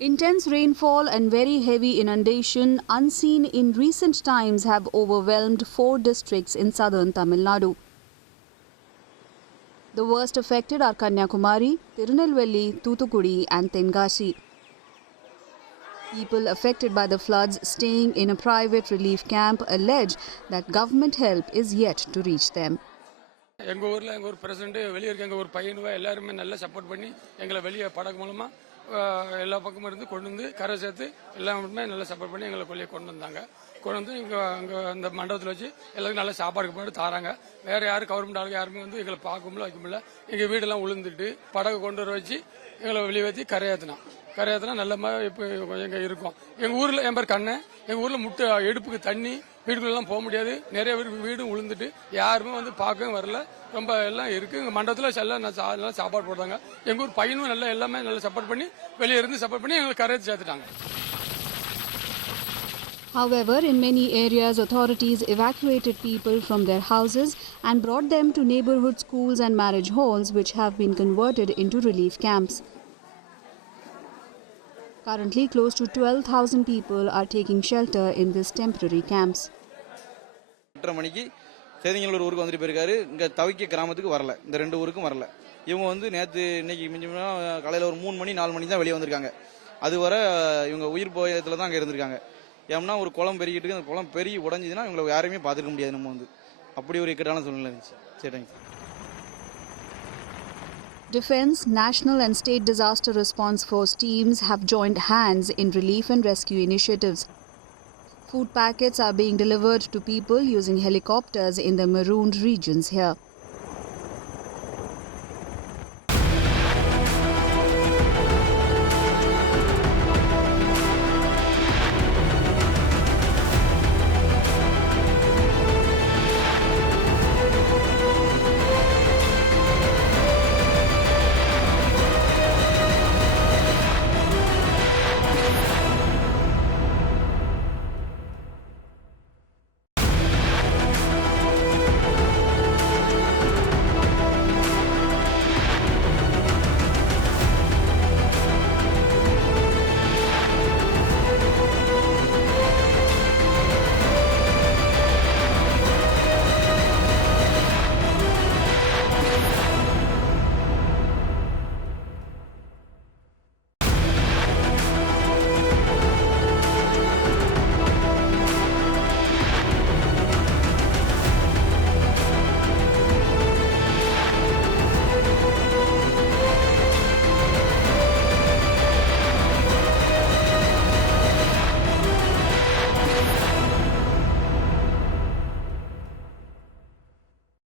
Intense rainfall and very heavy inundation, unseen in recent times, have overwhelmed 4 districts in southern Tamil Nadu. The worst affected are Kanyakumari, Tirunelveli, Thoothukudi and Tenkasi. People affected by the floods staying in a private relief camp allege that government help is yet to reach them. எங்கள் ஊரில் எங்கள் ஊர் பிரசிடென்ட் வெளியே இருக்க எங்கள் ஊர் பையனுவா எல்லாருமே நல்லா சப்போர்ட் பண்ணி எங்களை வெளியே படகு மூலமாக எல்லா பக்கமும் இருந்து கொண்டு வந்து கரை சேர்த்து எல்லாருமே நல்லா சப்போர்ட் பண்ணி எங்களை வெளியே கொண்டு வந்தாங்க. கொண்டு வந்து அங்கே அந்த மண்டபத்தில் வச்சு எல்லாருக்கும் நல்லா சாப்பாடு போட்டு தாராங்க. வேறு யாரும் கவர்மெண்ட் ஆளுங்க யாருமே வந்து எங்களை பார்க்க முடியல வைக்க முடியல. எங்கள் வீடெல்லாம் உளுந்துட்டு படகு கொண்டு வர வச்சு எங்களை வெளியே வச்சு கரையாற்றினா நல்ல மாதிரி இப்போ எங்கள் இருக்கோம். எங்கள் ஊரில் என் பேர் கண்ணன். எங்கள் ஊரில் முட்டை எடுப்புக்கு தண்ணி வீடுகளெல்லாம் போக முடியாது. நிறைய பேர் வீடும் உளுந்துட்டு யாருமே வந்து பார்க்கவும் வரல. ரொம்ப எல்லாம் இருக்கு. எங்கள் மண்டபத்தில் எல்லாம் நல்லா சாப்பாடு போடுறாங்க. எங்கள் ஊர் பையனும் நல்லா எல்லாமே நல்லா சப்போர்ட் பண்ணி வெளியே இருந்து சப்போர்ட் பண்ணி எங்களுக்கு கரையை சேர்த்துட்டாங்க. However, in many areas, authorities evacuated people from their houses and brought them to neighborhood schools and marriage halls, which have been converted into relief camps. Currently, close to 12,000 people are taking shelter in these temporary camps. 8:30 மணிக்கு சேதிங்களூர் ஊருக்கு வந்துட்டு போயிருக்காரு. இங்கே தவிக்க கிராமத்துக்கு வரல. இந்த 2 ஊருக்கும் வரல. இவங்க வந்து நேற்று இன்னைக்கு மிஞ்சினா காலையில் ஒரு 3 மணி 4 மணி தான் வெளியே வந்திருக்காங்க. அது வர இவங்க உயிர் போயத்தில் தான் அங்கே இருந்திருக்காங்க. ஏன்னா ஒரு குளம் பெருகிட்டு இருக்கு. அந்த குளம் பெருகி உடஞ்சிதுன்னா இவங்களை யாரையுமே பார்த்துக்க முடியாது. நம்ம வந்து அப்படி ஒரு இக்கட்டான சூழ்நிலை இருந்துச்சு. சரிங்க. Defense, national and state disaster response force teams have joined hands in relief and rescue initiatives. Food packets are being delivered to people using helicopters in the marooned regions here.